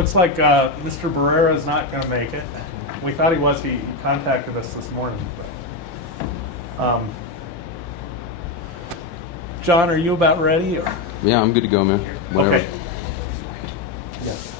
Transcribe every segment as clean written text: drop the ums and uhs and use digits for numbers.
Looks like Mr. Barrera is not going to make it. We thought he was. He contacted us this morning. But, John, are you about ready? Or? Yeah, I'm good to go, man. Whatever. Okay. Yes.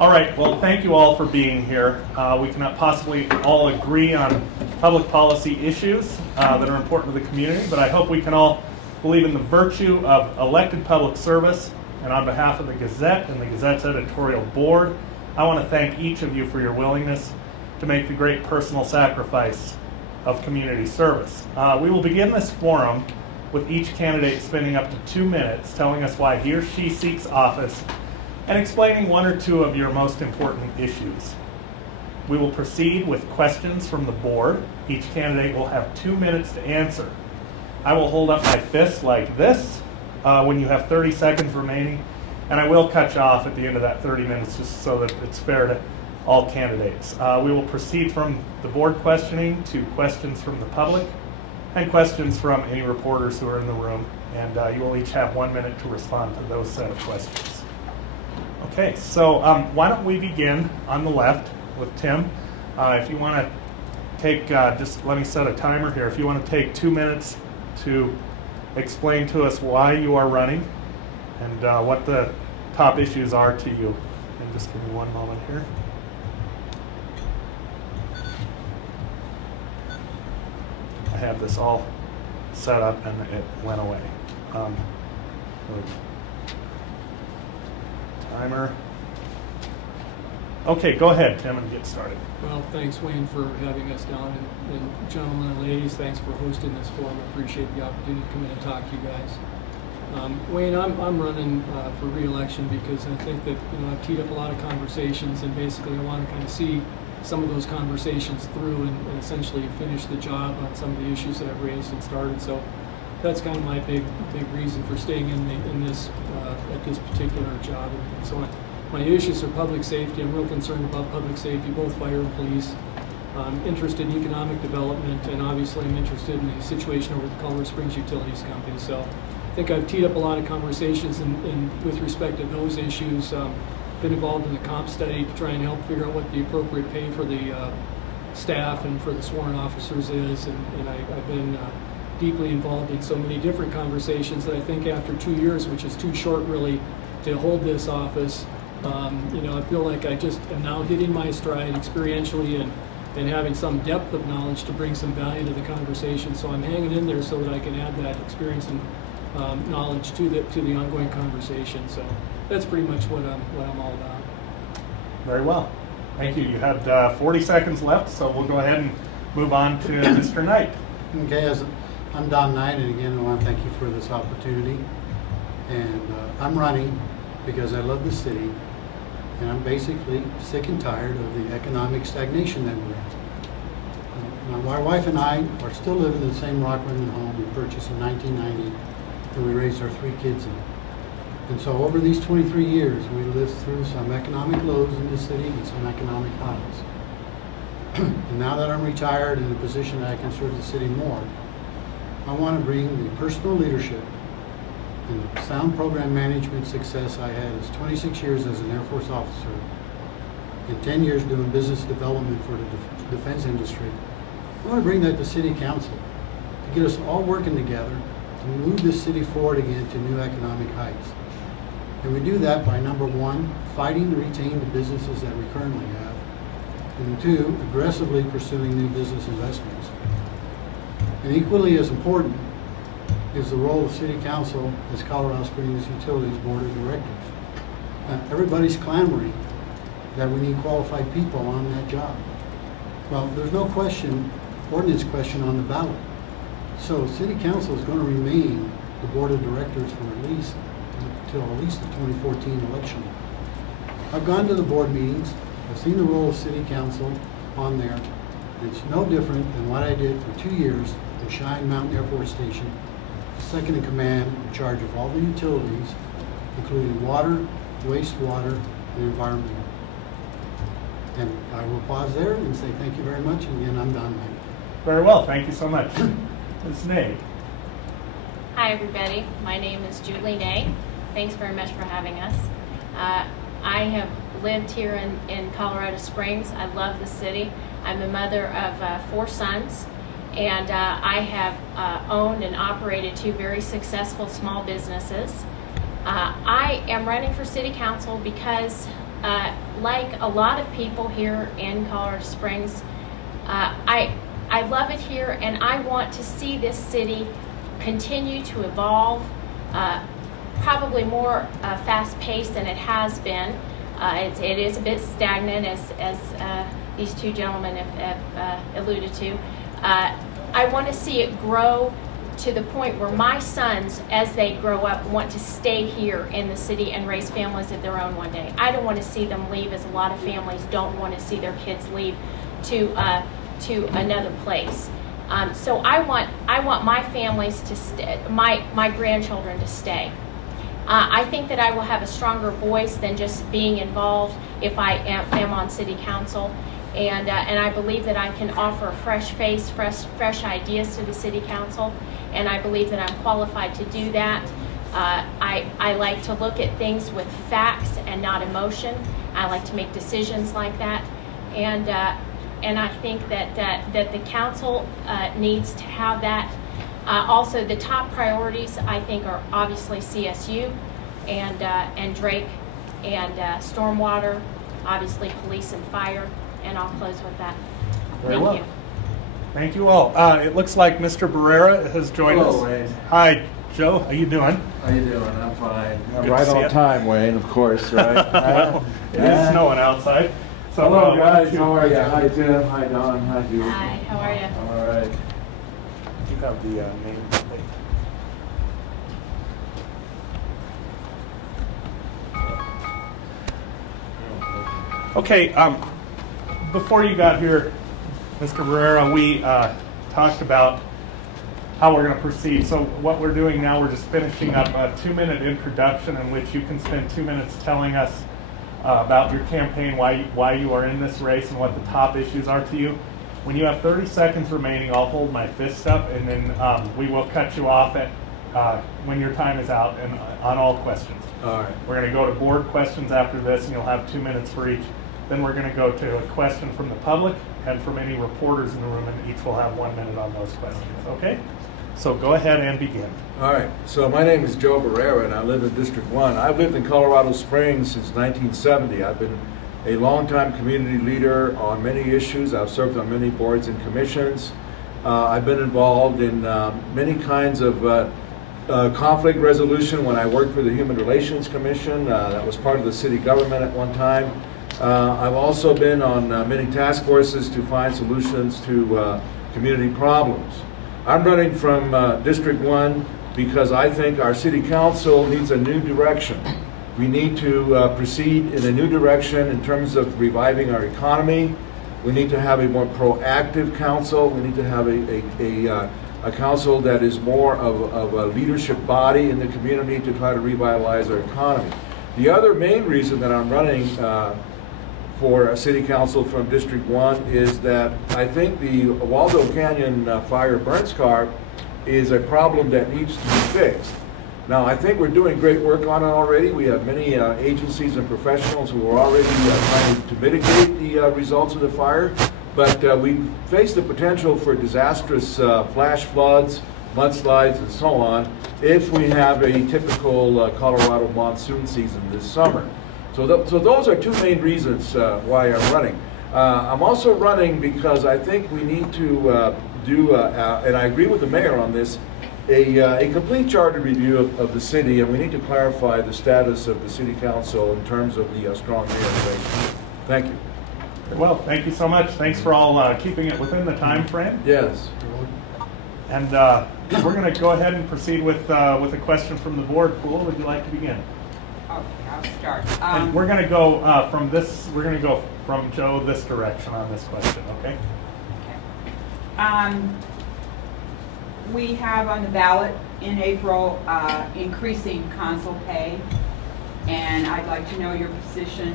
All right. Well, thank you all for being here. We cannot possibly all agree on public policy issues that are important to the community, but I hope we can all believe in the virtue of elected public service. And on behalf of the Gazette and the Gazette's editorial board, I want to thank each of you for your willingness to make the great personal sacrifice of community service. We will begin this forum with each candidate spending up to 2 minutes telling us why he or she seeks office and explaining one or two of your most important issues. We will proceed with questions from the board. Each candidate will have 2 minutes to answer. I will hold up my fist like this when you have 30 seconds remaining, and I will cut you off at the end of that 30 minutes just so that it's fair to all candidates. We will proceed from the board questioning to questions from the public and questions from any reporters who are in the room, and you will each have 1 minute to respond to those set of questions. Okay, so why don't we begin on the left with Tim. If you want to take, just let me set a timer here. If you want to take 2 minutes to explain to us why you are running and what the top issues are to you. And just give me 1 moment here. I have this all set up and it went away. Timer. Okay, go ahead, Tim, and get started. Well, thanks, Wayne, for having us down. And gentlemen and ladies, thanks for hosting this forum. I appreciate the opportunity to come in and talk to you guys. Wayne, I'm running for re-election because I think that I've teed up a lot of conversations, and basically I want to kind of see some of those conversations through and essentially finish the job on some of the issues that I've raised and started. So that's kind of my big reason for staying in this at this particular job and so on. My issues are public safety. I'm real concerned about public safety, both fire and police. I'm interested in economic development, and obviously I'm interested in the situation over at the Colorado Springs Utilities Company. So I think I've teed up a lot of conversations with respect to those issues. Been involved in the comp study to try and help figure out what the appropriate pay for the staff and for the sworn officers is, and I've been deeply involved in so many different conversations that I think after 2 years, which is too short really to hold this office, I feel like I just am now hitting my stride experientially and having some depth of knowledge to bring some value to the conversation. So I'm hanging in there so that I can add that experience and knowledge to the ongoing conversation. So that's pretty much what I'm all about. Very well. Thank you. You had 40 seconds left, so we'll go ahead and move on to Mr. Knight. Okay, I'm Don Knight, and again, I want to thank you for this opportunity. And I'm running because I love the city, and I'm basically sick and tired of the economic stagnation that we're in. My wife and I are still living in the same Rock Rimmon home we purchased in 1990, and we raised our 3 kids in. And so over these 23 years, we lived through some economic lows in the city and some economic highs. And now that I'm retired in a position that I can serve the city more, I want to bring the personal leadership and the sound program management success I had as 26 years as an Air Force officer and 10 years doing business development for the defense industry. I want to bring that to City Council to get us all working together to move this city forward again to new economic heights. And we do that by, number 1, fighting to retain the businesses that we currently have, and 2, aggressively pursuing new business investments. And equally as important is the role of City Council as Colorado Springs Utilities Board of Directors. Everybody's clamoring that we need qualified people on that job. Well, there's no ordinance question on the ballot. So City Council is going to remain the Board of Directors for at least the 2014 election. I've gone to the board meetings. I've seen the role of City Council on there. It's no different than what I did for 2 years at Cheyenne Mountain Air Force Station, second in command, in charge of all the utilities, including water, wastewater, and environmental. And I will pause there and say thank you very much. And again, I'm Don Knight. Very well. Thank you so much. Ms. Ney. Hi, everybody. My name is Julie Ney. Thanks very much for having us. I have lived here in Colorado Springs. I love the city. I'm a mother of 4 sons, and I have owned and operated 2 very successful small businesses. I am running for city council because, like a lot of people here in Colorado Springs, I love it here, and I want to see this city continue to evolve, probably more fast-paced than it has been. It is a bit stagnant, as these 2 gentlemen have alluded to. I want to see it grow to the point where my sons, as they grow up, want to stay here in the city and raise families of their own one day. I don't want to see them leave, as a lot of families don't want to see their kids leave to another place. So I want my families to stay, my grandchildren to stay. I think that I will have a stronger voice than just being involved if I am on city council. And I believe that I can offer a fresh face, fresh ideas to the city council, and I believe that I'm qualified to do that. I like to look at things with facts and not emotion. I like to make decisions like that, and I think that the council needs to have that. Also, the top priorities, I think, are obviously CSU and Drake and stormwater, obviously police and fire. And I'll close with that. Very Thank well. you. Thank you all. It looks like Mr. Barrera has joined us. Hello, Wayne. Hi, Joe. How you doing? How you doing? I'm fine. I'm Good right to see on you. time, Wayne, of course, right? Well, it is snowing outside. So, Hello, why don't guys. How are you? Hi, Tim. Hi, Don. Hi, Judy. Hi, how are you? All right. You have the name plate. Okay, before you got here, Mr. Barrera, we talked about how we're going to proceed. So what we're doing now, we're just finishing up a 2-minute introduction in which you can spend 2 minutes telling us about your campaign, why you are in this race, and what the top issues are to you. When you have 30 seconds remaining, I'll hold my fist up, and then we will cut you off at when your time is out, and on all questions. All right. We're going to go to board questions after this, and you'll have 2 minutes for each. Then we're going to go to a question from the public and from any reporters in the room, and each will have 1 minute on those questions. Okay? So go ahead and begin. All right. So my name is Joe Barrera, and I live in District 1. I've lived in Colorado Springs since 1970. I've been a longtime community leader on many issues. I've served on many boards and commissions. I've been involved in many kinds of conflict resolution when I worked for the Human Relations Commission. That was part of the city government at one time. I've also been on many task forces to find solutions to community problems. I'm running from District 1 because I think our city council needs a new direction. We need to proceed in a new direction in terms of reviving our economy. We need to have a more proactive council. We need to have a council that is more of a leadership body in the community to try to revitalize our economy. The other main reason that I'm running for a city council from District 1 is that I think the Waldo Canyon fire burn scar is a problem that needs to be fixed. Now, I think we're doing great work on it already. We have many agencies and professionals who are already trying to mitigate the results of the fire, but we face the potential for disastrous flash floods, mudslides, and so on if we have a typical Colorado monsoon season this summer. So those are 2 main reasons why I'm running. I'm also running because I think we need to do, and I agree with the mayor on this, a complete charter review of the city, and we need to clarify the status of the city council in terms of the strong mayor race. Thank you. Well, thank you so much. Thanks for all keeping it within the time frame. Yes. And we're going to go ahead and proceed with a question from the board. Poole, would you like to begin? Okay, I'll start. And we're going to go from this. We're going to go from Joe this direction on this question. Okay. We have on the ballot in April increasing council pay, and I'd like to know your position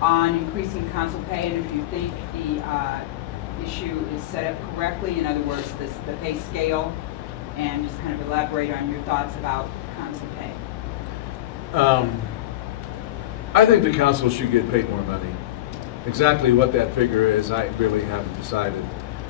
on increasing council pay, and if you think the issue is set up correctly. In other words, the pay scale, and just kind of elaborate on your thoughts about council pay. I think the council should get paid more money. Exactly what that figure is, I really haven't decided.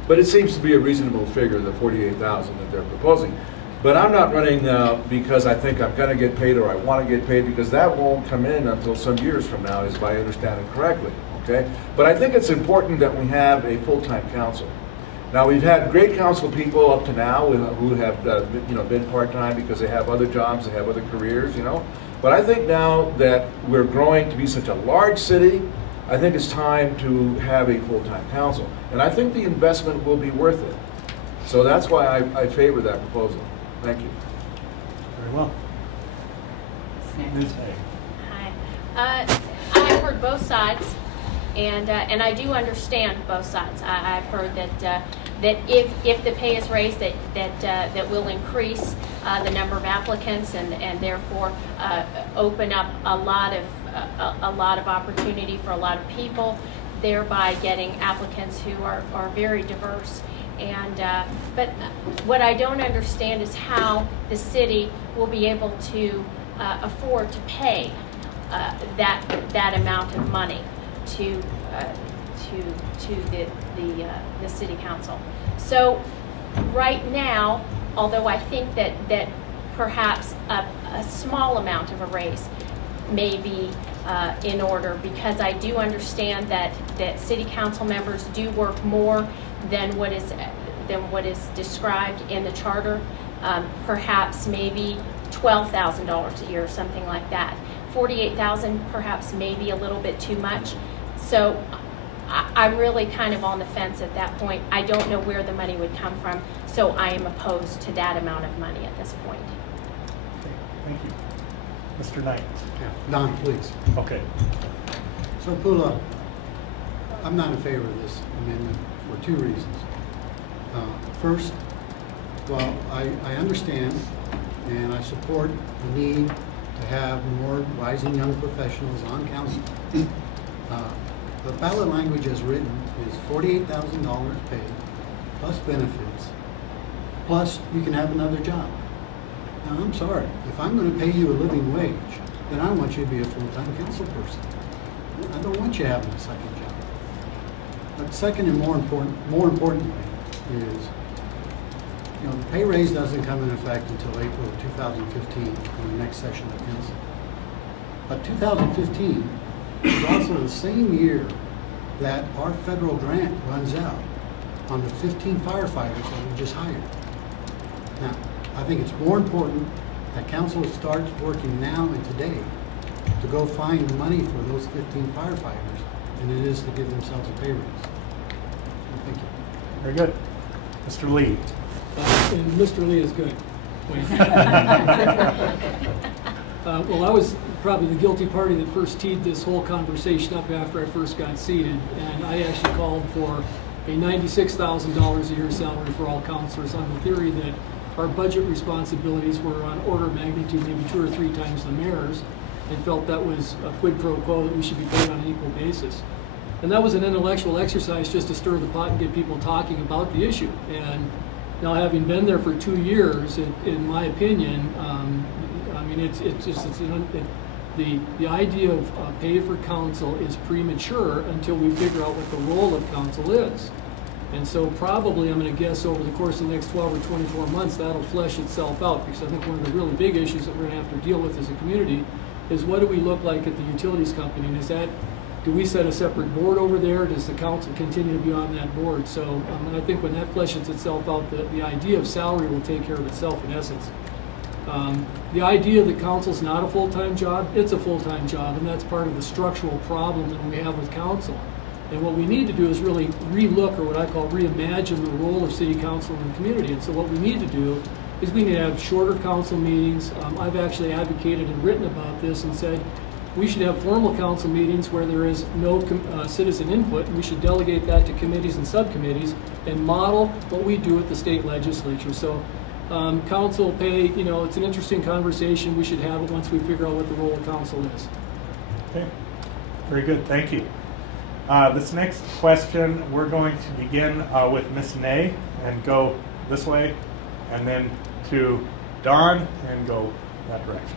But it seems to be a reasonable figure, the $48,000 that they're proposing. But I'm not running because I think I'm going to get paid or I want to get paid, because that won't come in until some years from now, if I understand it correctly. Okay? But I think it's important that we have a full-time council. Now, we've had great council people up to now who have been part-time because they have other jobs, they have other careers, But I think now that we're growing to be such a large city, I think it's time to have a full-time council. And I think the investment will be worth it. So that's why I favor that proposal. Thank you. Very well. Ms. Hay. Hi. I've heard both sides, and I do understand both sides. I've heard that if the pay is raised, that will increase the number of applicants and therefore open up a lot of opportunity for a lot of people, thereby getting applicants who are very diverse. And but what I don't understand is how the city will be able to afford to pay that amount of money to the city council. So right now, although I think that perhaps a small amount of a raise may be in order, because I do understand that city council members do work more than what is described in the charter. Perhaps maybe $12,000 a year or something like that. $48,000 perhaps maybe a little bit too much. So I'm really kind of on the fence at that point. I don't know where the money would come from, so I am opposed to that amount of money at this point. Okay, thank you. Mr. Knight. Yeah. Don, please. Okay. So Pula, I'm not in favor of this amendment for two reasons. First, well, I understand and I support the need to have more rising young professionals on council. The ballot language as written is $48,000 paid, plus benefits, plus you can have another job. Now, I'm sorry, if I'm going to pay you a living wage, then I want you to be a full-time council person. I don't want you having a second job. But second and more importantly is, the pay raise doesn't come in effect until April of 2015 in the next session of council. But 2015 is also the same year that our federal grant runs out on the 15 firefighters that we just hired. Now, I think it's more important that council starts working now and today to go find the money for those 15 firefighters than it is to give themselves a pay raise. Thank you. Very good. Mr. Lee. And Mr. Lee is good. Well, I was probably the guilty party that first teed this whole conversation up after I first got seated, and I actually called for a $96,000 a year salary for all councilors on the theory that our budget responsibilities were on order of magnitude maybe 2 or 3 times the mayor's, and felt that was a quid pro quo that we should be paid on an equal basis. And that was an intellectual exercise just to stir the pot and get people talking about the issue. And now, having been there for 2 years, in my opinion, I mean, the idea of pay for council is premature until we figure out what the role of council is. And so probably, I'm going to guess, over the course of the next 12 or 24 months, that'll flesh itself out, because I think one of the really big issues that we're going to have to deal with as a community is what do we look like at the utilities company, and do we set a separate board over there, or does the council continue to be on that board? So and I think when that fleshes itself out, the idea of salary will take care of itself in essence. The idea that council's not a full-time job, it's a full-time job, and that's part of the structural problem that we have with council. And what we need to do is really relook, or what I call reimagine, the role of city council in the community. And so what we need to do is we need to have shorter council meetings. I've actually advocated and written about this and said we should have formal council meetings where there is no citizen input. We should delegate that to committees and subcommittees and model what we do at the state legislature. So council pay, it's an interesting conversation. We should have it once we figure out what the role of council is. Okay, very good, thank you. This next question, we're going to begin with Ms. Ney and go this way, and then to Don and go that direction.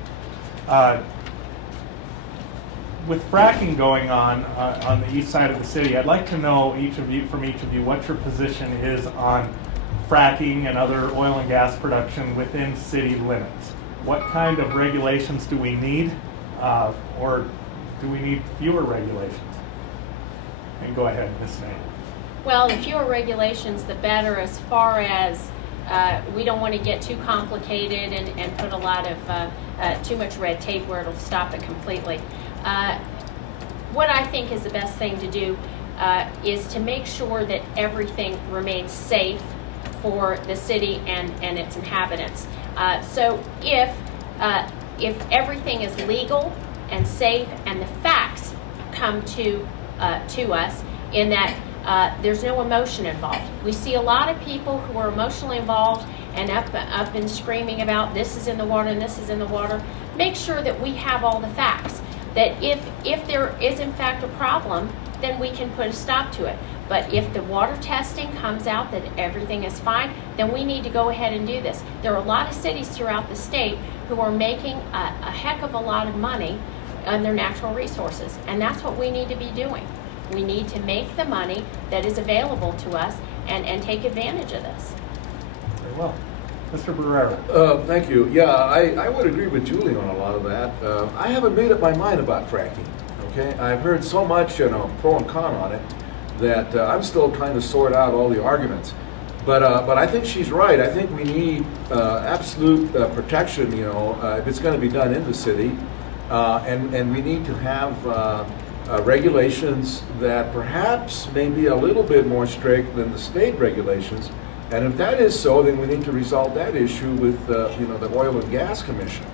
with fracking going on the east side of the city, I'd like to know from each of you what your position is on fracking and other oil and gas production within city limits. What kind of regulations do we need, or do we need fewer regulations? And go ahead, Ms. Nate. Well, the fewer regulations, the better, as far as we don't want to get too complicated and put a lot of too much red tape where it'll stop it completely. What I think is the best thing to do is to make sure that everything remains safe for the city and its inhabitants. So if everything is legal and safe and the facts come to us in that there's no emotion involved. We see a lot of people who are emotionally involved and up and screaming about this is in the water and this is in the water. Make sure that we have all the facts. That if there is in fact a problem, then we can put a stop to it. But if the water testing comes out that everything is fine, then we need to go ahead and do this. There are a lot of cities throughout the state who are making a heck of a lot of money on their natural resources, and that's what we need to be doing. We need to make the money that is available to us and take advantage of this. Very well. Mr. Barrera. Thank you. Yeah, I would agree with Julie on a lot of that. I haven't made up my mind about fracking. Okay, I've heard so much, pro and con on it, that I'm still trying to sort out all the arguments. But I think she's right. I think we need absolute protection, if it's going to be done in the city, and we need to have regulations that perhaps may be a little bit more strict than the state regulations. And if that is so, then we need to resolve that issue with the Oil and Gas Commission.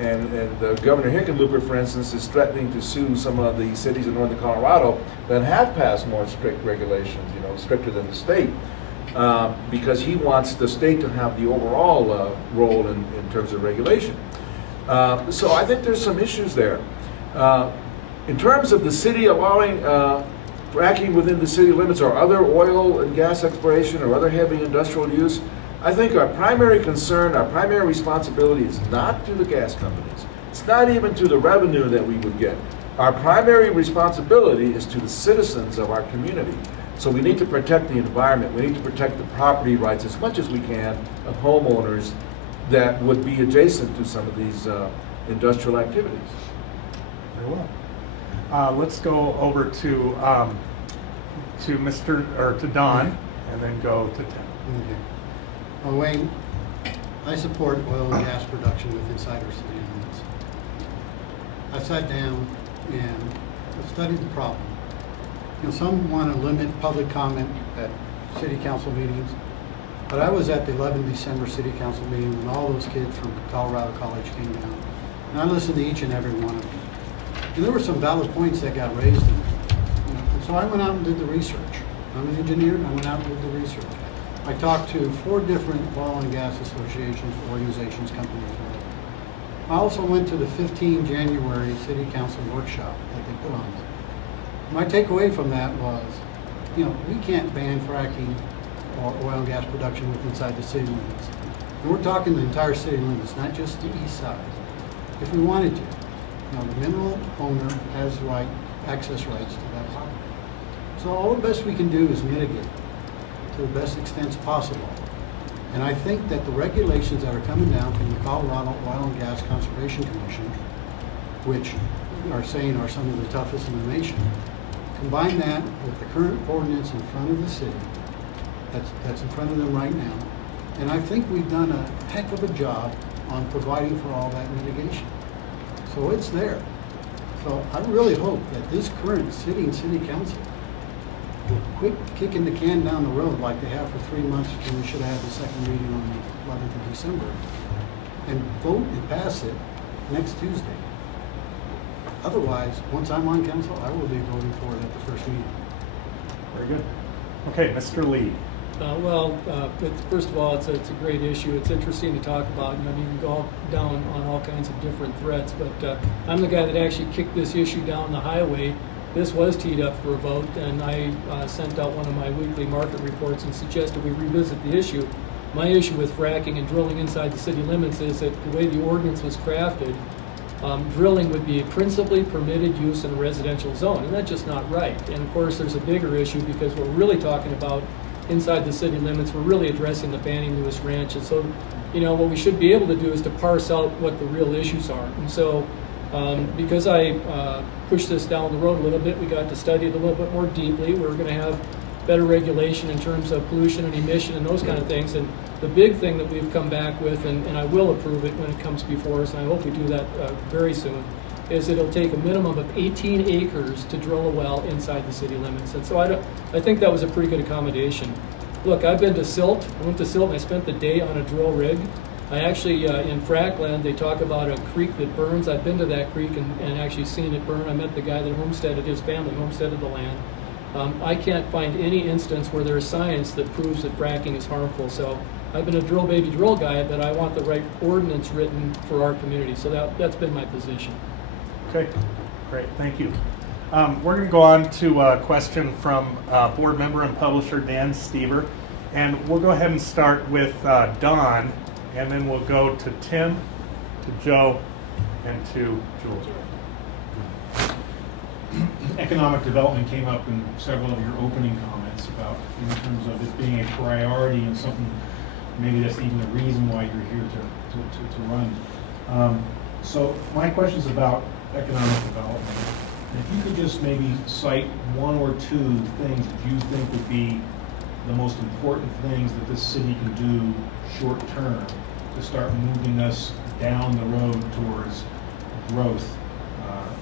And Governor Hickenlooper, for instance, is threatening to sue some of the cities in northern Colorado that have passed more strict regulations, stricter than the state, because he wants the state to have the overall role in terms of regulation. So I think there's some issues there. In terms of the city allowing fracking within the city limits or other oil and gas exploration or other heavy industrial use, I think our primary concern, our primary responsibility is not to the gas companies. It's not even to the revenue that we would get. Our primary responsibility is to the citizens of our community. So we need to protect the environment. We need to protect the property rights as much as we can of homeowners that would be adjacent to some of these industrial activities. Very well. Let's go over to Don, and then go to Tim. Okay. Well, Wayne, I support oil and gas production within our city limits. I sat down and studied the problem. Some want to limit public comment at city council meetings, but I was at the 11 December city council meeting when all those kids from Colorado College came down, and I listened to each and every one of them. And there were some valid points that got raised in there. And so I went out and did the research. I'm an engineer, and I went out and did the research. I talked to 4 different oil and gas associations, organizations, companies. I also went to the 15 January City Council workshop that they put on there. My takeaway from that was, we can't ban fracking or oil and gas production inside the city limits. And we're talking the entire city limits, not just the east side. If we wanted to, the mineral owner has access rights to that property. So all the best we can do is mitigate to the best extent possible. And I think that the regulations that are coming down from the Colorado Oil and Gas Conservation Commission, which are saying are some of the toughest in the nation, combine that with the current ordinance in front of the city, that's in front of them right now, and I think we've done a heck of a job on providing for all that mitigation. So it's there. So I really hope that this current city council will quit kicking the can down the road like they have for 3 months when we should have the second reading on the 11th of December, and vote and pass it next Tuesday. Otherwise, once I'm on council, I will be voting for it at the first meeting. Very good. Okay, Mr. Lee. First of all, it's a great issue. It's interesting to talk about. You can go down on all kinds of different threats, but I'm the guy that actually kicked this issue down the highway. This was teed up for a vote, and I sent out one of my weekly market reports and suggested we revisit the issue. My issue with fracking and drilling inside the city limits is that the way the ordinance was crafted, drilling would be principally permitted use in a residential zone, and that's just not right. And of course, there's a bigger issue because we're really talking about inside the city limits. We're really addressing the Banning Lewis Ranch, and so, you know, what we should be able to do is to parse out what the real issues are. And so, because I pushed this down the road a little bit, we got to study it a little bit more deeply. We're going to have better regulation in terms of pollution and emission and those kind of things. And the big thing that we've come back with, and I will approve it when it comes before us, and I hope we do that very soon, is it'll take a minimum of 18 acres to drill a well inside the city limits. And so I think that was a pretty good accommodation. Look, I've been to Silt. I went to Silt and I spent the day on a drill rig. I actually, in Frackland, they talk about a creek that burns. I've been to that creek and actually seen it burn. I met the guy that homesteaded, his family homesteaded the land. I can't find any instance where there's science that proves that fracking is harmful. So I've been a drill baby drill guy, but I want the right ordinance written for our community. So that's been my position. Okay, great, thank you. We're going to go on to a question from board member and publisher Dan Stever. And we'll go ahead and start with Don, and then we'll go to Tim, to Joe, and to Jules. Economic development came up in several of your opening comments about in terms of it being a priority and something, maybe that's even the reason why you're here to run. So my question is about economic development. And if you could just maybe cite one or two things that you think would be the most important things that this city can do short term to start moving us down the road towards growth.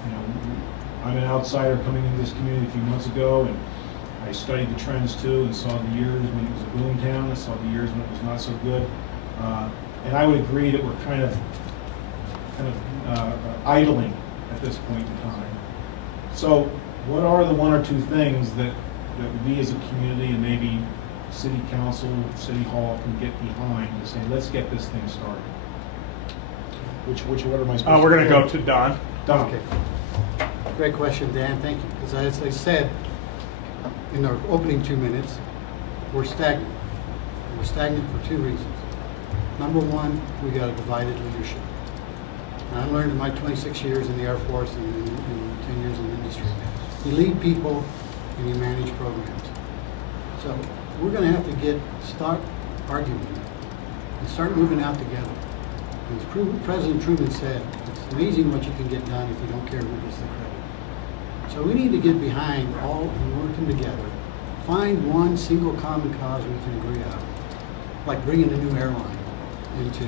You know, I'm an outsider coming into this community a few months ago, and I studied the trends too and saw the years when it was a boom town, and saw the years when it was not so good. And I would agree that we're kind of idling at this point in time. So what are the one or two things that we as a community and maybe city council, city hall can get behind to say, let's get this thing started? Which order am I supposed to we're going to go to Don. Don. Okay. Great question, Dan. Thank you. Because as I said in our opening 2 minutes, we're stagnant. We're stagnant for two reasons. Number one, we got a divided leadership. And I learned in my 26 years in the Air Force and 10 years in the industry, you lead people and you manage programs. So we're going to have to start arguing and start moving out together. As President Truman said, it's amazing what you can get done if you don't care who gets the credit. So we need to get behind all and working together. Find one single common cause we can agree on, like bringing a new airline into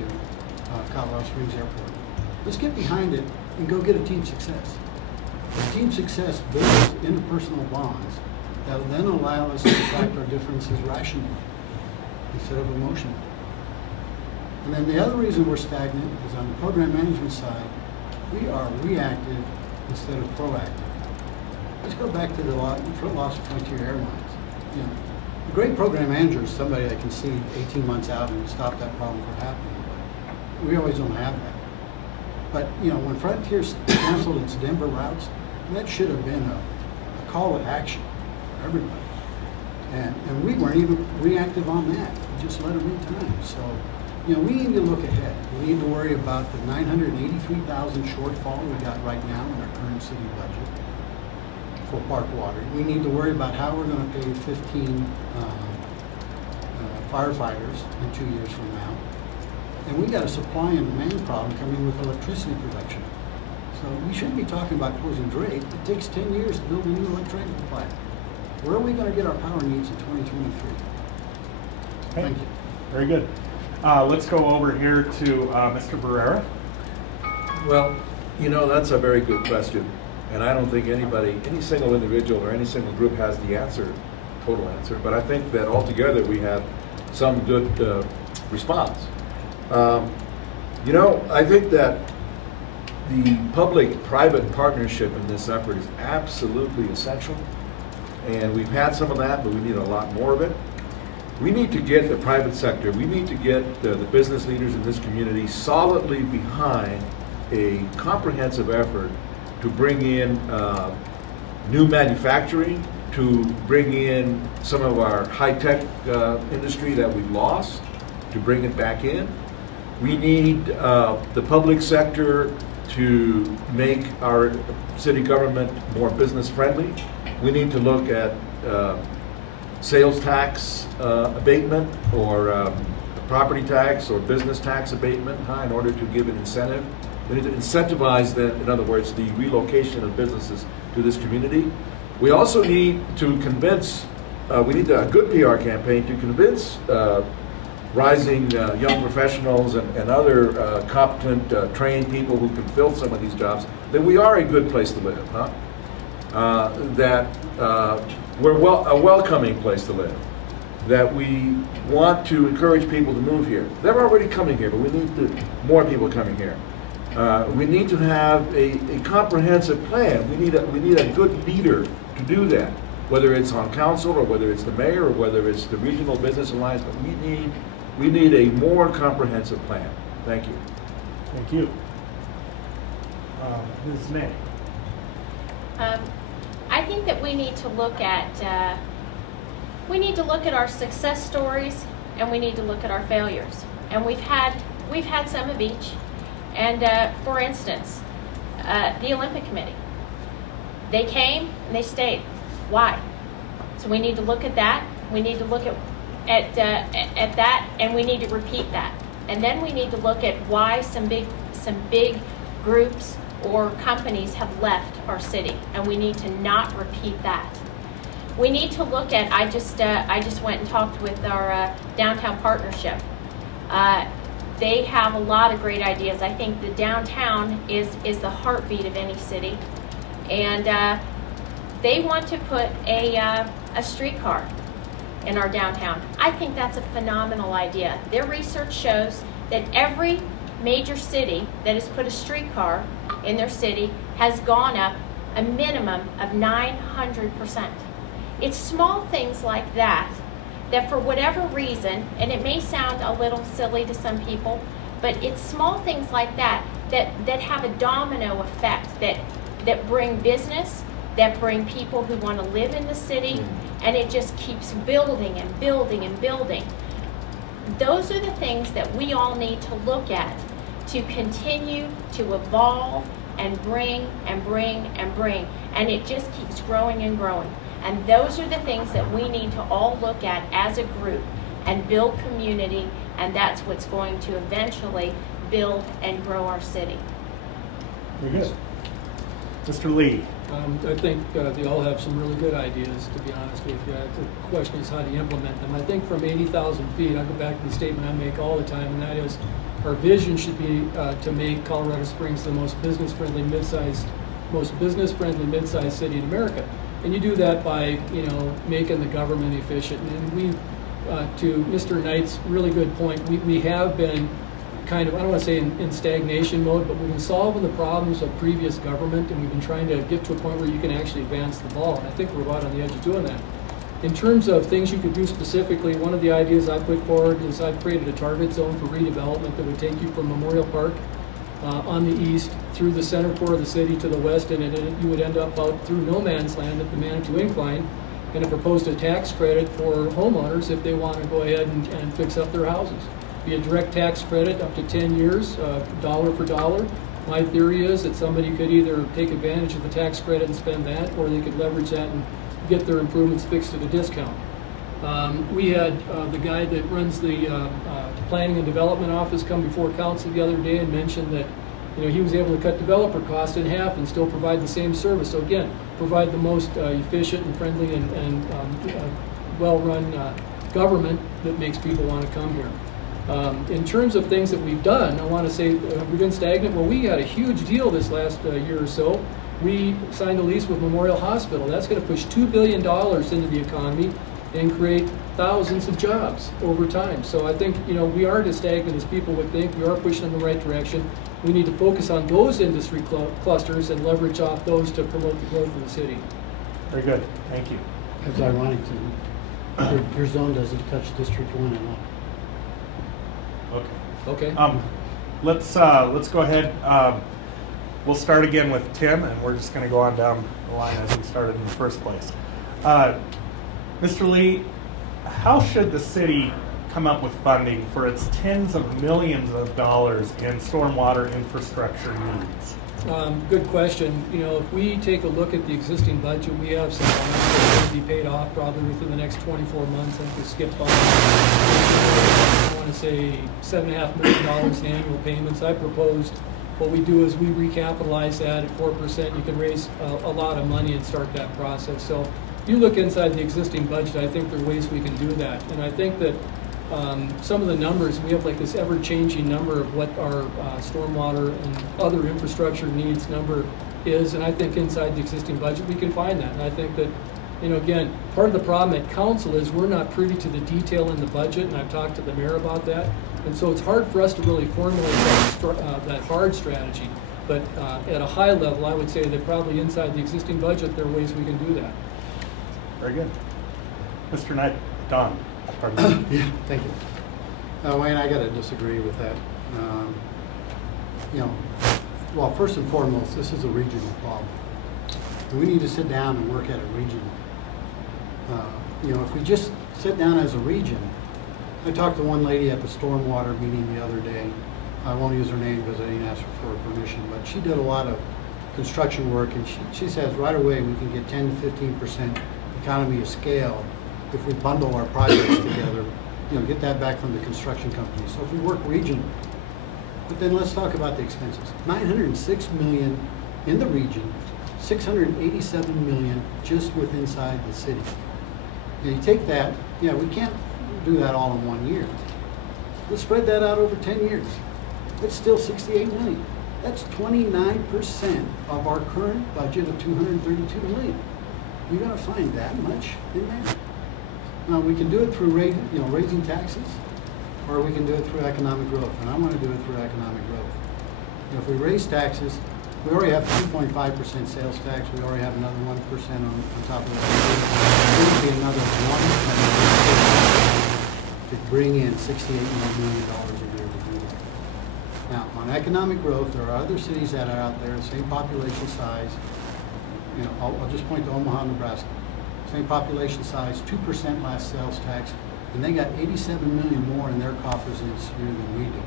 Colorado Springs Airport. Let's get behind it and go get a team success. And team success builds interpersonal bonds that will then allow us to attack our differences rationally instead of emotionally. And then the other reason we're stagnant is on the program management side, we are reactive instead of proactive. Let's go back to the loss of Frontier Airlines. You know, a great program manager is somebody that can see 18 months out and stop that problem from happening. But we always don't have that. But you know, when Frontier canceled its Denver routes, that should have been a call to action for everybody. And we weren't even reactive on that. We just let them in time. So, you know, we need to look ahead. We need to worry about the $983,000 shortfall we got right now in our current city budget for Park Water. We need to worry about how we're going to pay 15 firefighters in 2 years from now. And we got a supply and demand problem coming with electricity production. So we shouldn't be talking about closing Drake. It takes 10 years to build a new electric plant. Where are we going to get our power needs in 2023? Okay. Thank you. Very good. Let's go over here to Mr. Barrera. Well, you know, that's a very good question. And I don't think anybody, any single individual or any single group has the answer, total answer. But I think that altogether we have some good response. You know, I think that the public-private partnership in this effort is absolutely essential. And we've had some of that, but we need a lot more of it. We need to get the private sector, we need to get the business leaders in this community solidly behind a comprehensive effort to bring in new manufacturing, to bring in some of our high-tech industry that we've lost, to bring it back in. We need the public sector to make our city government more business friendly. We need to look at sales tax abatement, or property tax or business tax abatement in order to give an incentive. We need to incentivize that, in other words, the relocation of businesses to this community. We also need to convince, we need a good PR campaign to convince rising young professionals and other competent, trained people who can fill some of these jobs that we are a good place to live, that we're a welcoming place to live, that we want to encourage people to move here. They're already coming here, but we need more people coming here. We need to have a comprehensive plan. We need a good leader to do that, whether it's on council or whether it's the mayor or whether it's the Regional Business Alliance. But we need a more comprehensive plan. Thank you. Thank you. Ms. Nay. I think that we need to look at our success stories, and we need to look at our failures. And we've had some of each. And for instance, the Olympic Committee, they came and they stayed. Why? So we need to look at that. We need to look at that, and we need to repeat that. And then we need to look at why some big groups or companies have left our city, and we need to not repeat that. We need to look at, I just went and talked with our downtown partnership. They have a lot of great ideas. I think the downtown is the heartbeat of any city, and they want to put a streetcar in our downtown. I think that's a phenomenal idea. Their research shows that every major city that has put a streetcar in their city has gone up a minimum of 900%. It's small things like that that for whatever reason, and it may sound a little silly to some people, but it's small things like that have a domino effect that bring business, that bring people who want to live in the city, and it just keeps building and building and building. Those are the things that we all need to look at to continue to evolve and bring and bring and bring, and it just keeps growing and growing. And those are the things that we need to all look at as a group and build community, and that's what's going to eventually build and grow our city. Very good. Mr. Lee. I think they all have some really good ideas, to be honest with you. The question is how to implement them. I think from 80,000 feet, I go back to the statement I make all the time, and that is our vision should be to make Colorado Springs the most business-friendly mid-sized city in America. And you do that by, making the government efficient. And we, to Mr. Knight's really good point, we have been kind of, I don't want to say in stagnation mode, but we've been solving the problems of previous government, and we've been trying to get to a point where you can actually advance the ball. And I think we're about on the edge of doing that. In terms of things you could do specifically, one of the ideas I put forward is I've created a target zone for redevelopment that would take you from Memorial Park on the east through the center core of the city to the west, and you would end up out through no man's land at the Manitou Incline, and it proposed a tax credit for homeowners if they want to go ahead and fix up their houses. Be a direct tax credit up to 10 years, dollar for dollar. My theory is that somebody could either take advantage of the tax credit and spend that, or they could leverage that and get their improvements fixed at a discount. We had the guy that runs the Planning and Development Office come before council the other day and mentioned that he was able to cut developer costs in half and still provide the same service. So again, provide the most efficient and friendly and well-run government that makes people want to come here. In terms of things that we've done, I want to say we've been stagnant. Well, we got a huge deal this last year or so. We signed a lease with Memorial Hospital. That's going to push $2 billion into the economy and create thousands of jobs over time. So I think we aren't as stagnant as people would think. We are pushing in the right direction. We need to focus on those industry clusters and leverage off those to promote the growth of the city. Very good. Thank you. It's ironic to your zone doesn't touch District 1 at all. Okay. Okay. Let's go ahead. We'll start again with Tim, and we're just going to go on down the line as we started in the first place. Mr. Lee, how should the city come up with funding for its tens of millions of dollars in stormwater infrastructure needs? Good question. You know, if we take a look at the existing budget, we have some bonds that will be paid off probably within the next 24 months. I think we skipped on, I want to say $7.5 million in annual payments. I proposed what we do is we recapitalize that at 4%. You can raise a lot of money and start that process. So if you look inside the existing budget, I think there are ways we can do that. And I think that some of the numbers, we have like this ever-changing number of what our stormwater and other infrastructure needs number is, and I think inside the existing budget we can find that. And I think that, you know, again, part of the problem at council is we're not privy to the detail in the budget, and I've talked to the mayor about that. And so it's hard for us to really formulate that hard strategy. But at a high level, I would say that probably inside the existing budget, there are ways we can do that. Very good. Mr. Knight, Don. Pardon me. Yeah, thank you. Wayne, I got to disagree with that. You know, well, first and foremost, this is a regional problem. And we need to sit down and work at it regional. You know, if we just sit down as a region, I talked to one lady at the stormwater meeting the other day. I won't use her name because I didn't ask her for permission, but she did a lot of construction work, and she says right away we can get 10 to 15% economy of scale if we bundle our projects together, you know, get that back from the construction company. So if we work regionally. But then let's talk about the expenses. $906 million in the region, $687 million just with inside the city. Now you take that, yeah, we can't do that all in 1 year. Let's spread that out over 10 years. That's still $68 million. That's 29% of our current budget of $232 million. You're gonna find that much in there. Now, we can do it through raising taxes, or we can do it through economic growth, and I want to do it through economic growth. You know, if we raise taxes, we already have 2.5% sales tax, we already have another 1% on top of that. There would be another 1% to bring in $68 million a year to do that. Now, on economic growth, there are other cities that are out there, the same population size. You know, I'll just point to Omaha, Nebraska. Same population size, 2% last sales tax, and they got $87 million more in their coffers this year than we do.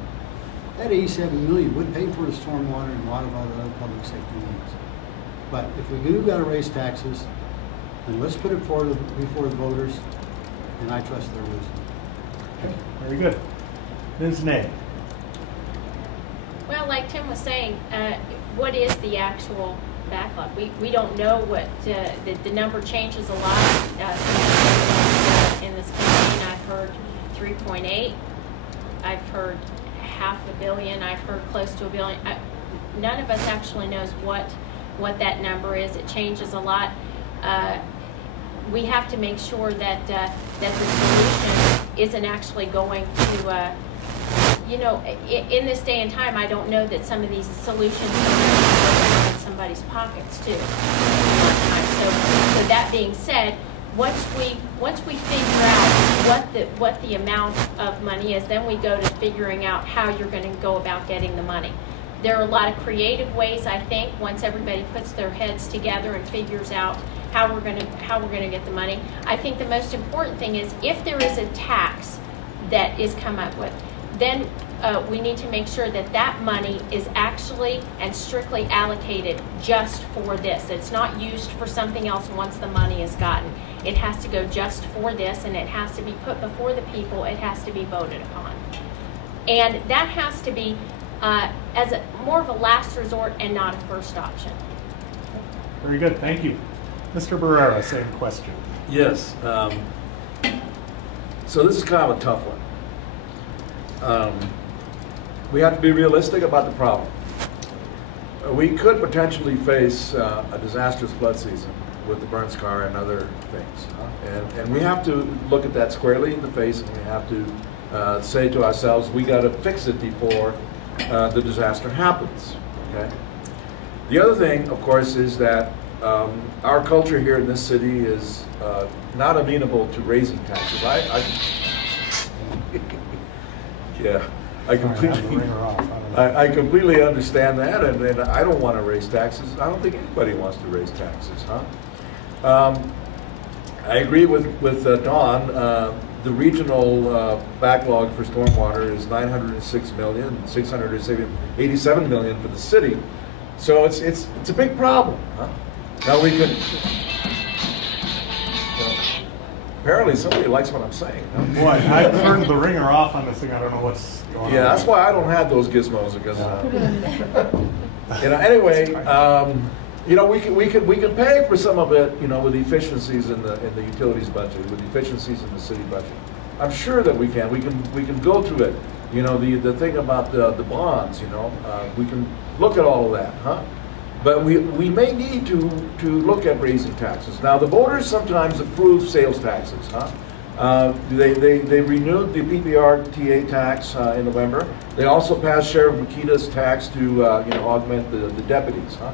That $87 million would pay for the stormwater and a lot of other public safety needs. But if we do got to raise taxes, then let's put it forward before the voters, and I trust their wisdom. Okay, very good. Ms. Nay. Well, like Tim was saying, what is the actual backlog? We don't know what the number changes a lot. In this campaign, I've heard 3.8. I've heard $500 million. I've heard close to $1 billion. None of us actually knows what that number is. It changes a lot. We have to make sure that the solution isn't actually going to. You know, in this day and time, I don't know that some of these solutions are in somebody's pockets too. So that being said, once we figure out what the amount of money is, then we go to figuring out how you're going to go about getting the money. There are a lot of creative ways, I think, once everybody puts their heads together and figures out how we're going to get the money. I think the most important thing is if there is a tax that is come up with, then we need to make sure that that money is actually and strictly allocated just for this. It's not used for something else once the money is gotten. It has to go just for this, and it has to be put before the people. It has to be voted upon. And that has to be as more of a last resort and not a first option. Very good, thank you. Mr. Barrera, same question. Yes. So this is kind of a tough one. We have to be realistic about the problem. We could potentially face a disastrous flood season with the burn scar and other things. And we have to look at that squarely in the face, and we have to say to ourselves, we got to fix it before the disaster happens. Okay. The other thing, of course, is that our culture here in this city is not amenable to raising taxes. Yeah, I completely understand that, and I don't want to raise taxes. I don't think anybody wants to raise taxes, huh? I agree with Don. The regional backlog for stormwater is 906 million, 687 million for the city. So it's a big problem. Huh? Now we could. Apparently somebody likes what I'm saying. Huh? Boy, I turned the ringer off on this thing. I don't know what's going on. Yeah, that's why I don't have those gizmos because. Anyway, we can pay for some of it, with efficiencies in the utilities budget, with efficiencies in the city budget. I'm sure that we can. We can go through it. The thing about the bonds. We can look at all of that, huh? But we may need to look at raising taxes. Now the voters sometimes approve sales taxes, huh? They renewed the PPRTA tax in November. They also passed Sheriff Makita's tax to augment the deputies. Huh?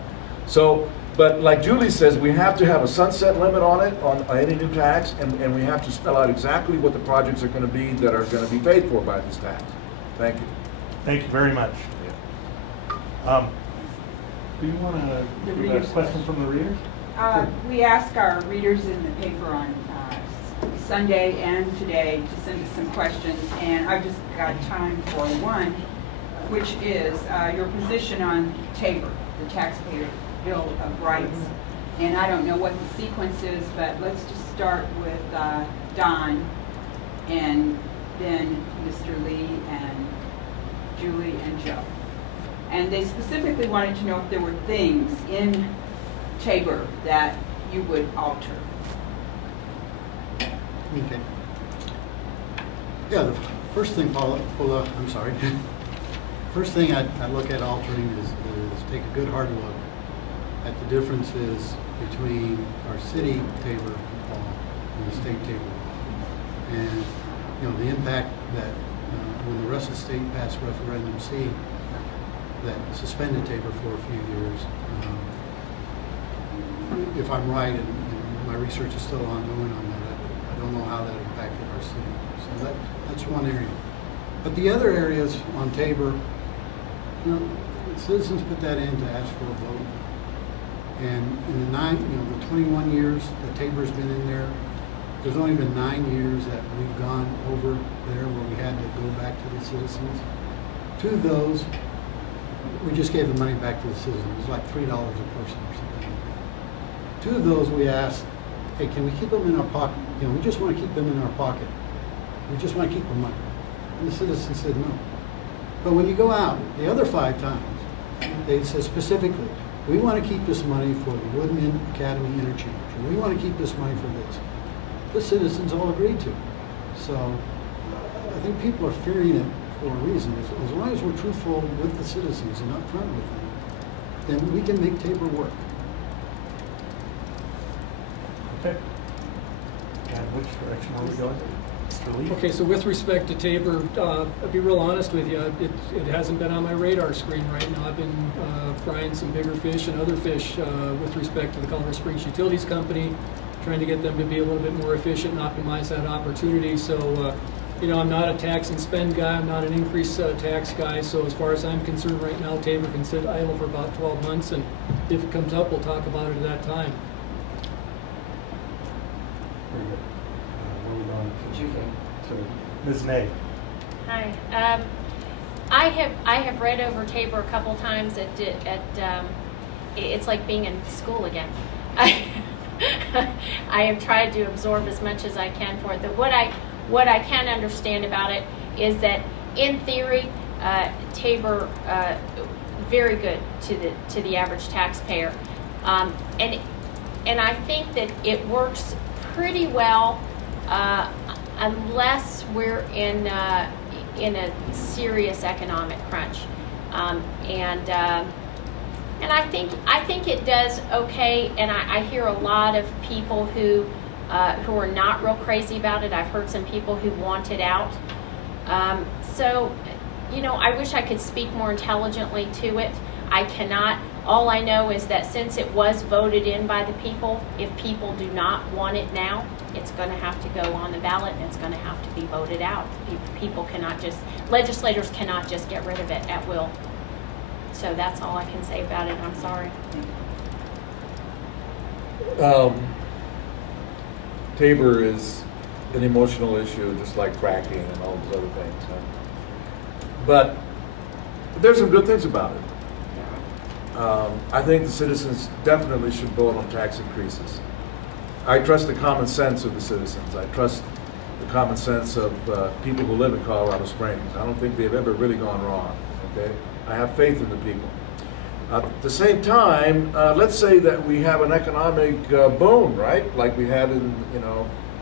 So, but like Julie says, we have to have a sunset limit on it, on any new tax, and we have to spell out exactly what the projects are going to be that are going to be paid for by this tax. Thank you. Thank you very much. Do you want to give a question from the readers? We ask our readers in the paper on Sunday and today to send us some questions, and I've just got time for one, which is your position on Tabor, the taxpayer bill of rights. And I don't know what the sequence is, but let's just start with Don, and then Mr. Lee and Julie and Joe. And they specifically wanted to know if there were things in Tabor that you would alter. Okay. Yeah, the first thing, Paula, I'm sorry. First thing I look at altering is take a good hard look at the differences between our city Tabor law and the state Tabor law. And, the impact that when the rest of the state passed referendum C, that suspended Tabor for a few years. If I'm right, and my research is still ongoing on that, I don't know how that impacted our city. So that's one area. But the other areas on Tabor, citizens put that in to ask for a vote. And in the 21 years that Tabor's been in there, there's only been 9 years that we've gone over there where we had to go back to the citizens. 2 of those, we just gave the money back to the citizens. It was like $3 a person or something like that. 2 of those we asked, hey, can we keep them in our pocket? We just want to keep them in our pocket. We just want to keep our money. And the citizens said no. But when you go out, the other 5 times, they said specifically, we want to keep this money for the Woodman Academy interchange. Or we want to keep this money for this. The citizens all agreed to it. So I think people are fearing it for a reason. As long as we're truthful with the citizens and upfront with them, then we can make Tabor work. Okay. And which direction are we going? Mr. Lee? Okay, so with respect to Tabor, I'll be real honest with you, it hasn't been on my radar screen right now. I've been frying some bigger fish and other fish with respect to the Colorado Springs Utilities Company, trying to get them to be a little bit more efficient and optimize that opportunity. So, I'm not a tax and spend guy. I'm not an increased tax guy. So as far as I'm concerned right now, Tabor can sit idle for about 12 months. And if it comes up, we'll talk about it at that time. Very good. We're going to Ms. Nay. Hi. I have read over Tabor a couple times. It's like being in school again. I have tried to absorb as much as I can for it. But what I can understand about it is that in theory, Tabor very good to the average taxpayer, and I think that it works pretty well unless we're in a serious economic crunch, and I think it does okay. And I hear a lot of people who are not real crazy about it. I've heard some people who want it out. So, I wish I could speak more intelligently to it. I cannot. All I know is that since it was voted in by the people, if people do not want it now, it's going to have to go on the ballot and it's going to have to be voted out. Legislators cannot just get rid of it at will. So that's all I can say about it. I'm sorry. Tabor is an emotional issue, just like fracking and all those other things. Huh? But there's some good things about it. I think the citizens definitely should vote on tax increases. I trust the common sense of the citizens. I trust the common sense of people who live in Colorado Springs. I don't think they've ever really gone wrong. Okay, I have faith in the people. At the same time, let's say that we have an economic boom, right? Like we had in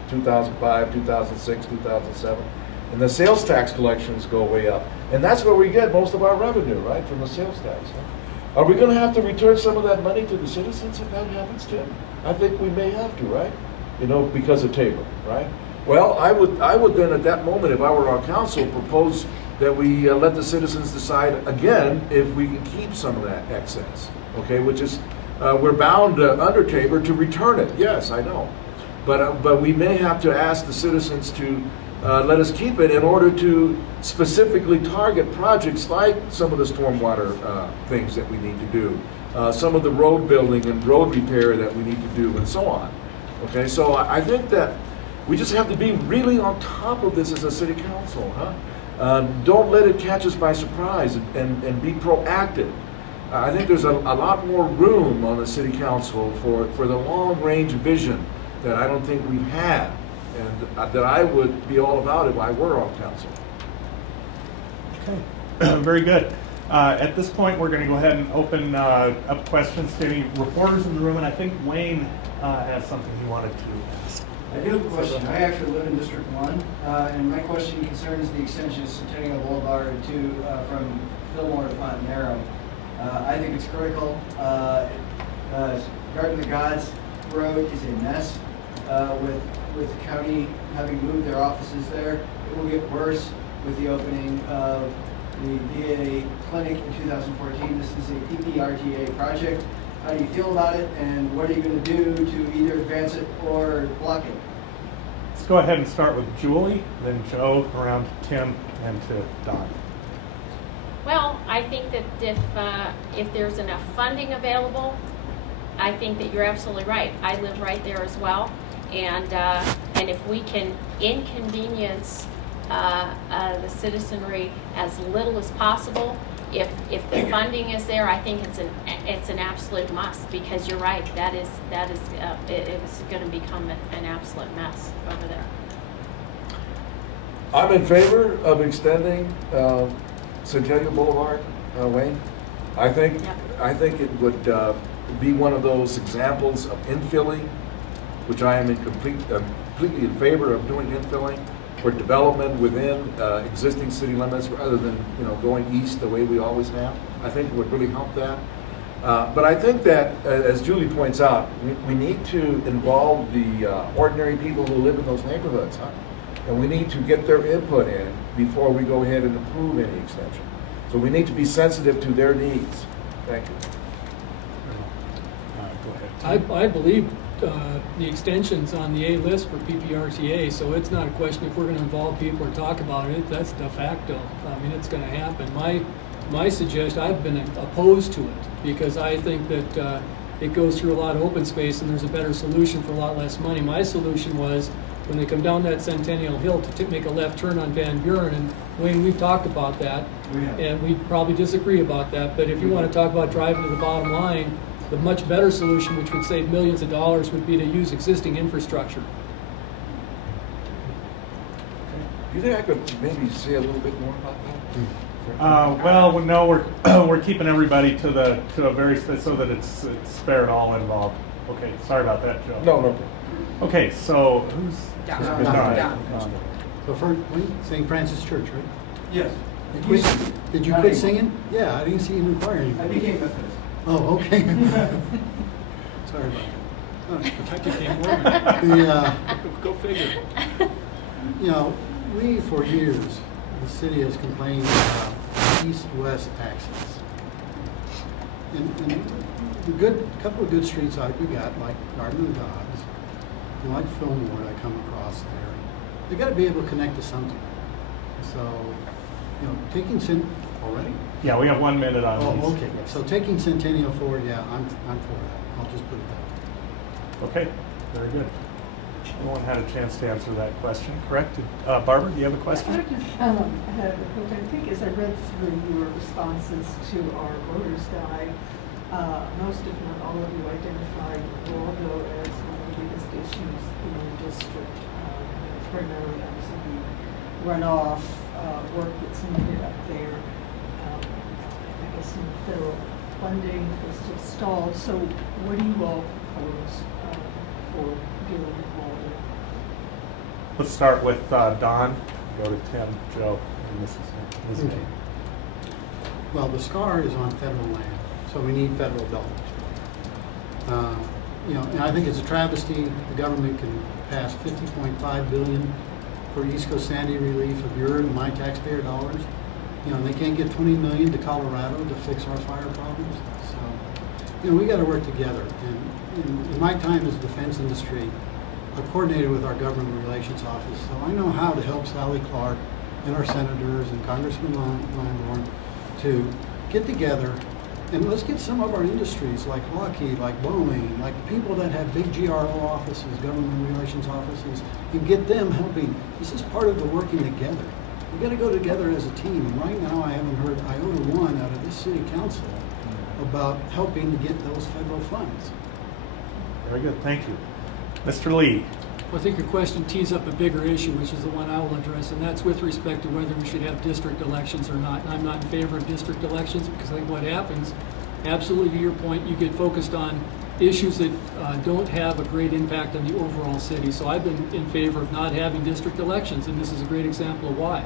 2005, 2006, 2007, and the sales tax collections go way up, and that's where we get most of our revenue, right, from the sales tax. Huh? Are we going to have to return some of that money to the citizens if that happens, Tim? I think we may have to, right? Because of Tabor, right? Well, I would then at that moment, if I were on council, propose that we let the citizens decide again if we can keep some of that excess, okay? Which is, we're bound under Tabor to return it. Yes, I know. But we may have to ask the citizens to let us keep it in order to specifically target projects like some of the stormwater things that we need to do, some of the road building and road repair that we need to do, and so on. Okay, so I think that we just have to be really on top of this as a city council, huh? Don't let it catch us by surprise, and be proactive. I think there's a lot more room on the city council for the long-range vision that I don't think we've had, and that I would be all about if I were on council. Okay, very good. At this point, we're going to go ahead and open up questions to any reporters in the room, and I think Wayne has something he wanted to ask. I do have a question. I actually live in District 1, and my question concerns the extension of Centennial Boulevard from Fillmore to Fontanero. I think it's critical. Garden of the Gods Road is a mess. With the county having moved their offices there, it will get worse with the opening of the VA clinic in 2014. This is a PPRTA project. How do you feel about it, and what are you going to do to either advance it or block it? Let's go ahead and start with Julie, then Joe, around Tim, and to Don. Well, I think that if there's enough funding available, I think that you're absolutely right. I live right there as well, and if we can inconvenience the citizenry as little as possible, if the funding is there, I think it's an absolute must, because you're right. It's going to become an absolute mess over there. I'm in favor of extending Centennial Boulevard, Wayne. I think it would be one of those examples of infilling, which I am completely in favor of doing infilling for development within existing city limits, rather than going east the way we always have. I think it would really help that. But I think that, as Julie points out, we need to involve the ordinary people who live in those neighborhoods, huh? And we need to get their input in before we go ahead and approve any extension. So we need to be sensitive to their needs. Thank you. Go ahead. I believe the extension's on the A list for PPRTA, so it's not a question if we're going to involve people or talk about it. That's de facto. I mean, it's going to happen. My suggestion, I've been opposed to it because I think that it goes through a lot of open space and there's a better solution for a lot less money. My solution was when they come down that Centennial Hill to make a left turn on Van Buren, and Wayne, we've talked about that, and we probably disagree about that, but if you want to talk about driving to the bottom line, the much better solution, which would save millions of dollars, would be to use existing infrastructure. Do you think I could maybe say a little bit more about that? Well, no, we're keeping everybody to a very, so that it's fair to all involved. Okay, sorry about that, Joe. No. Okay, so who's Don. So for St. Francis Church, right? Yes. Did you quit singing? Yeah, I didn't see you in the choir anymore. I became Methodist. Oh, okay. Sorry about that. I became Mormon. Go figure. We for years, the city has complained about east-west access. And the couple of good streets we got, like Garden of the Gods, and like Fillmore that come across there, they got to be able to connect to something. So, taking already. Yeah, we have 1 minute on these. Oh, okay. So taking Centennial forward, yeah, I'm for that. I'll just put it that way. Okay, very good. Everyone had a chance to answer that question, correct? Barbara, do you have a question? I just had what I think as I read through your responses to our voters guide, most if not all of you identified Waldo as one of the biggest issues in the district. Primarily, obviously, the runoff work that's needed up there. I guess some federal funding is still stalled. So, what do you all propose for dealing with Waldo? Let's start with Don, go to Tim, Joe, and Ms. May. Well, the SCAR is on federal land, so we need federal dollars. You know, and I think it's a travesty the government can pass $50.5 billion for East Coast Sandy relief of your and my taxpayer dollars. You know, and they can't get $20 million to Colorado to fix our fire problems. So, you know, we got to work together. And in my time as defense industry, I've coordinated with our government relations office, so I know how to help Sally Clark and our senators and Congressman Lamborn to get together and let's get some of our industries like Lockheed, like Boeing, like people that have big GRO offices, government relations offices, and get them helping. This is part of the working together. We got to go together as a team. And right now, I haven't heard iota one out of this city council about helping to get those federal funds. Very good, thank you. Mr. Lee. Well, I think your question tees up a bigger issue, which is the one I will address, and that's with respect to whether we should have district elections or not. And I'm not in favor of district elections because I think what happens, absolutely to your point, you get focused on issues that don't have a great impact on the overall city. So I've been in favor of not having district elections, and this is a great example of why.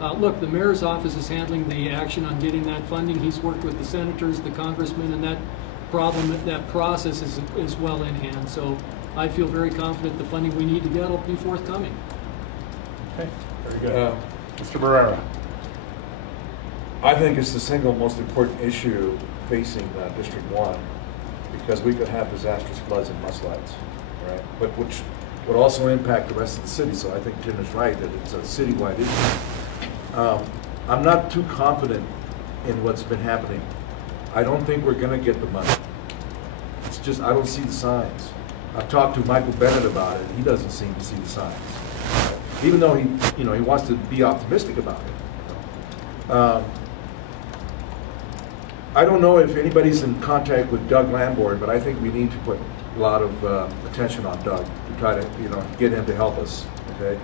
Look, the mayor's office is handling the action on getting that funding. He's worked with the senators, the congressmen, and that process is well in hand. So I feel very confident the funding we need to get will be forthcoming. Okay, very good. Mr. Barrera. I think it's the single most important issue facing District 1 because we could have disastrous floods and mudslides, right? But which would also impact the rest of the city. So I think Tim is right that it's a citywide issue. I'm not too confident in what's been happening. I don't think we're going to get the money. It's just I don't see the signs. I've talked to Michael Bennett about it. He doesn't seem to see the signs, even though he wants to be optimistic about it. I don't know if anybody's in contact with Doug Lamborn, but I think we need to put a lot of attention on Doug to try to get him to help us. Okay,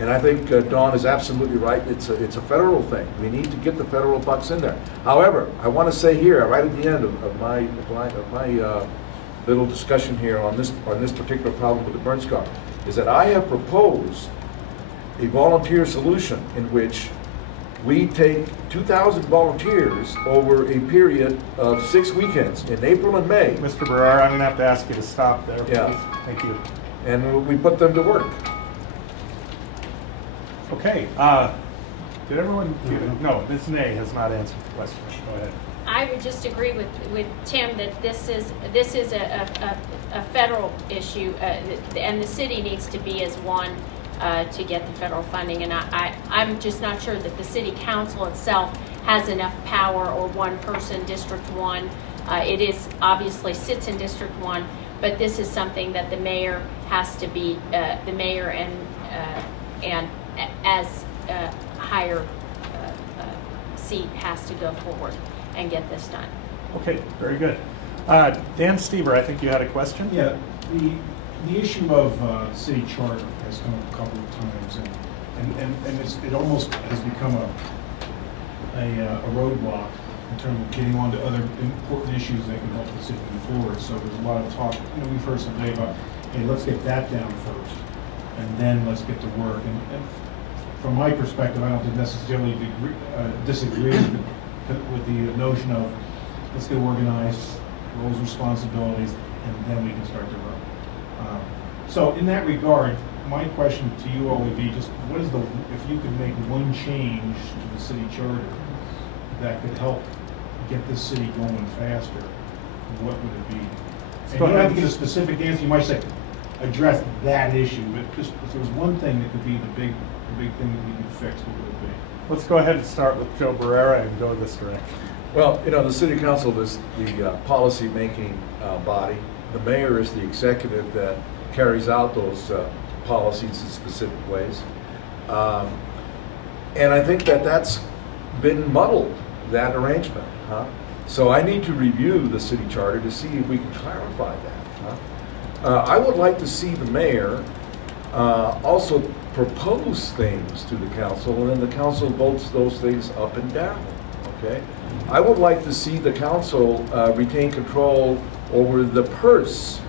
and I think Dawn is absolutely right. It's a federal thing. We need to get the federal bucks in there. However, I want to say here, right at the end of my little discussion here on this particular problem with the burn scar, is that I have proposed a volunteer solution in which we take 2,000 volunteers over a period of 6 weekends in April and May. Mr. Barrera, I'm going to have to ask you to stop there, please. Yeah. Thank you. And we put them to work. Okay. Did everyone? No, Ms. Nay has not answered the question. Go ahead. I would just agree with Tim that this is a federal issue, and the city needs to be as one to get the federal funding. And I'm just not sure that the city council itself has enough power, or one person, District 1. It is obviously sits in District 1, but this is something that the mayor has to be the mayor and as higher seat has to go forward and get this done. Okay, very good. Dan Stever, I think you had a question? Yeah, the issue of city charter has come up a couple of times, and it almost has become a roadblock in terms of getting on to other important issues that can help the city move forward. So there's a lot of talk, we've heard some today about, hey, let's get that down first, and then let's get to work. And from my perspective, I don't necessarily disagree with the notion of let's get organized, roles, responsibilities, and then we can start to run. So in that regard, my question to you all would be just what is if you could make one change to the city charter that could help get this city going faster, what would it be? And you don't have to get a specific answer. You might say address that issue, but just if there was one thing that could be the big thing that we could fix, what would it be? Let's go ahead and start with Joe Barrera and go this direction. Well, the city council is the policy-making body. The mayor is the executive that carries out those policies in specific ways. And I think that that's been muddled, that arrangement. So I need to review the city charter to see if we can clarify that. I would like to see the mayor also propose things to the council, and then the council votes those things up and down. Okay? I would like to see the council retain control over the purse,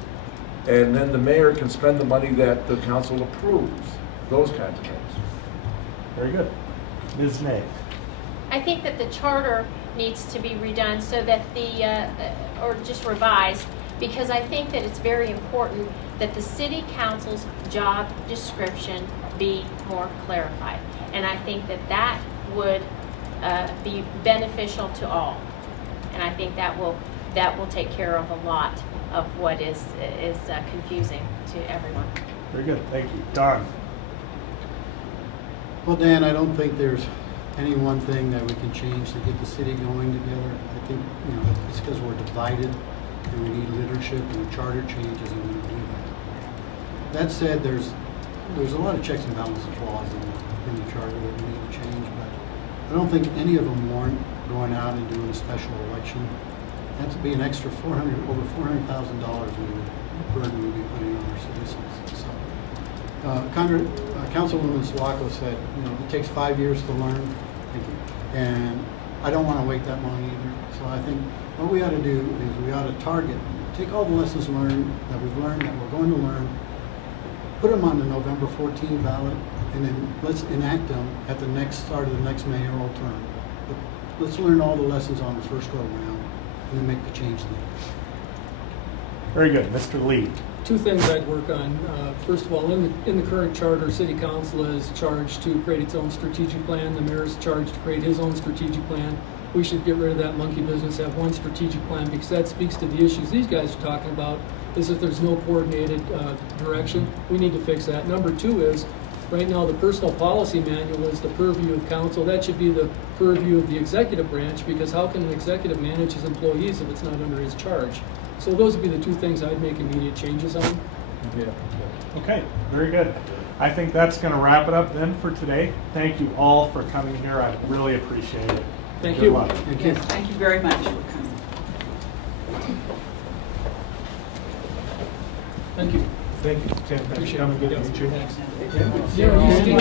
and then the mayor can spend the money that the council approves. Those kinds of things. Very good. Ms. Nay. I think that the charter needs to be redone so that or just revised, because I think that it's very important that the city council's job description be more clarified. And I think that that would be beneficial to all. And I think that will take care of a lot of what is confusing to everyone. Very good. Thank you. Don. Well, Dan, I don't think there's any one thing that we can change to get the city going together. I think, you know, it's because we're divided and we need leadership, and the charter changes and we do that. That said, there's a lot of checks and balances clauses in the charter that we need to change, but I don't think any of them warrant going out and doing a special election. That's be an extra over $400,000 burden we'd be putting on our citizens. So, Councilwoman Sawako said, you know, it takes 5 years to learn. Thank you. And I don't want to wait that long either. So I think what we ought to do is we ought to take all the lessons learned that we've learned, that we're going to learn, put them on the November 14 ballot, and then let's enact them at the start of the next mayoral term. But let's learn all the lessons on the first go around, and then make the change then. Very good. Mr. Lee. Two things I'd work on. First of all, in the current charter, City Council is charged to create its own strategic plan. The mayor is charged to create his own strategic plan. We should get rid of that monkey business, have one strategic plan, because that speaks to the issues these guys are talking about, is that there's no coordinated direction. We need to fix that. Number two is, right now the personal policy manual is the purview of council. That should be the purview of the executive branch, because how can an executive manage his employees if it's not under his charge? So those would be the two things I'd make immediate changes on. Yeah. Okay, very good. I think that's going to wrap it up then for today. Thank you all for coming here. I really appreciate it. Thank Good you. luck. Thank you. Yes, thank you very much for coming. Thank you. Thank you, Tim. Thanks for Appreciate coming. Good to it. meet you. Thanks. Okay. Yeah, you